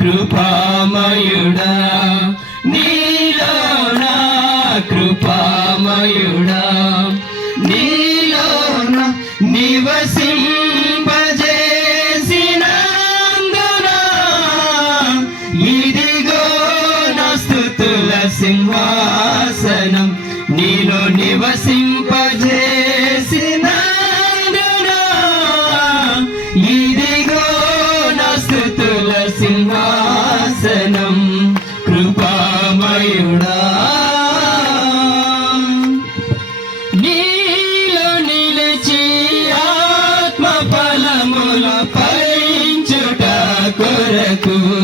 కృపామయుడా నా కృపామయుడా నీలోన నివసింపజేసినందున. ఇదిగో నా స్తుతుల సింహాసనం నీలో నివసింపజేసినందున. ఇదిగో నా స్తుతుల సింహాసనం yapıp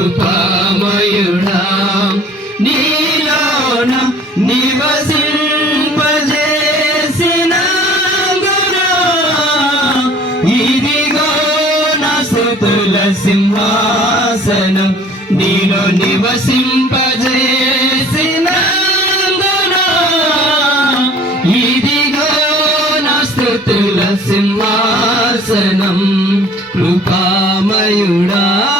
కృపామయుడా. నీలోన నివసింపజేసిన ఇదిగో నా స్థుతుల సింహాసనం. నీలో నివసింపజేసిన ఇదిగో నా స్థుతుల సింహాసనం. కృపామయుడా.